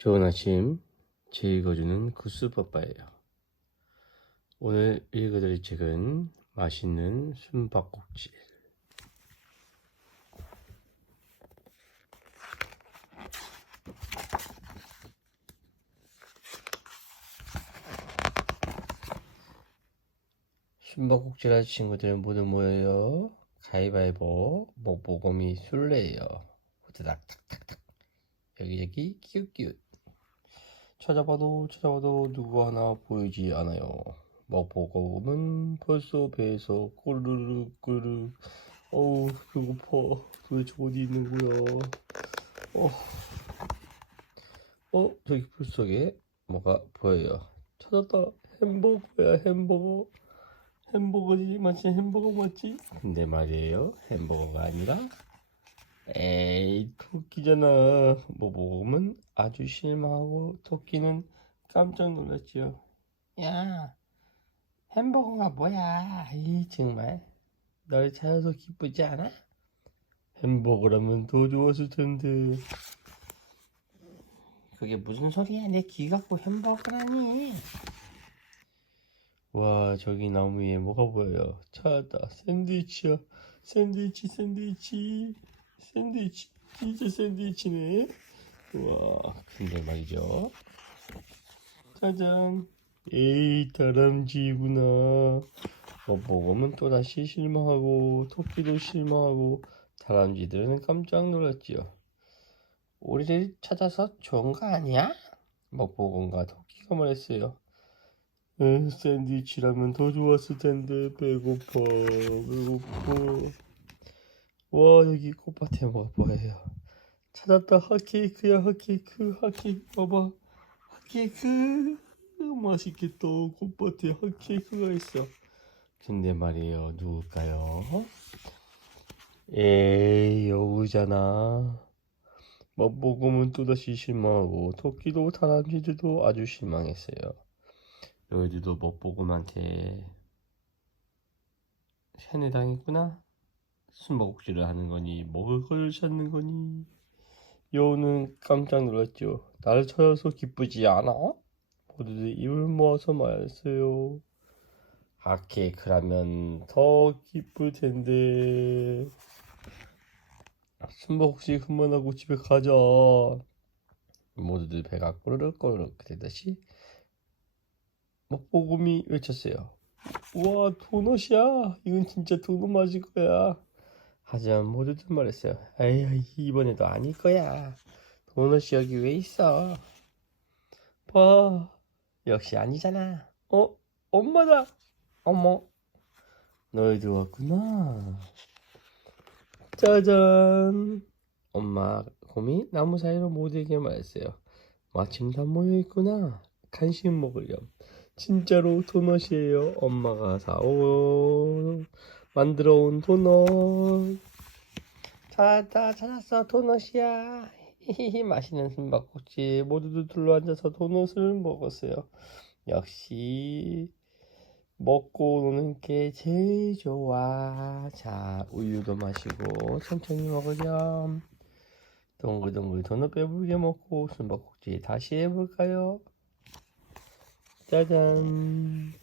좋은 아침, 제 읽어주는 구스빠빠예요. 오늘 읽어드릴 책은 맛있는 숨바꼭질. 숨바꼭질 할 친구들 모두 모여요. 가위바위보, 목보검이 술래예요. 후드닥 탁탁탁. 여기저기 끼웃끼웃. 찾아봐도 찾아봐도 누구 하나 보이지 않아요. 먹보검은 벌써 배에서 꼬르르 꼬르르 어우 배고파. 도대체 어디 있는 거야 어, 어 저기 풀 속에 뭐가 보여요? 찾았다. 햄버거야 햄버거. 햄버거지 맞지 햄버거 맞지? 근데 말이에요 햄버거가 아니라 에이 토끼잖아. 뭐 먹으면 아주 실망하고 토끼는 깜짝 놀랐지요. 야 햄버거가 뭐야? 이 정말. 널 찾아서 기쁘지 않아? 햄버거라면 더 좋았을 텐데. 그게 무슨 소리야? 내 귀 갖고 햄버거라니. 와 저기 나무 위에 뭐가 보여요? 찾았다. 샌드위치야. 샌드위치 샌드위치 샌드위치 진짜 샌드위치네. 와 근데 말이죠. 짜잔. 에이 다람쥐구나. 먹보검은 또다시 실망하고 토끼도 실망하고 다람쥐들은 깜짝 놀랐지요. 우리를 찾아서 좋은 거 아니야? 먹보검과 토끼가 말했어요. 에, 샌드위치라면 더 좋았을 텐데 배고파 배고파 와 여기 꽃밭에 뭐가 보여요? 찾았다. 핫케이크야 핫케이크 핫케이크. 봐봐. 핫케이크. 맛있겠다. 꽃밭에 핫케이크가 있어. 근데 말이에요. 누굴까요? 에이 여우잖아. 맛보고는 또다시 실망하고 토끼도 다람쥐들도 아주 실망했어요. 너희들도 먹보곰한테 세뇌당했구나 숨바꼭질을 하는 거니? 먹을 걸 찾는 거니? 여우는 깜짝 놀랐죠. 나를 찾아서 기쁘지 않아? 모두들 입을 모아서 말했어요. 핫케이크라면 더 기쁠 텐데. 숨바꼭질 그만하고 집에 가자. 모두들 배가 꼬르륵꼬르륵 되듯이 먹보금이 외쳤어요. 우와 도넛이야. 이건 진짜 도넛 맞을 거야 하지만 모두들 말했어요. 에이 이번에도 아닐 거야. 도넛이 여기 왜 있어? 봐 역시 아니잖아. 어? 엄마다. 어머. 너희들 왔구나. 짜잔. 엄마 곰이 나무 사이로 모두에게 말했어요. 마침 다 모여 있구나. 간식 먹으렴. 진짜로 도넛이에요 엄마가. 사오 만들어 온 도넛. 찾았다 찾았어 도넛이야. 히히히 맛있는 숨바꼭질. 모두들 둘러 앉아서 도넛을 먹었어요. 역시 먹고 노는 게 제일 좋아. 자 우유도 마시고 천천히 먹으렴. 동글동글 도넛 배부르게 먹고 숨바꼭질 다시 해볼까요? 짜잔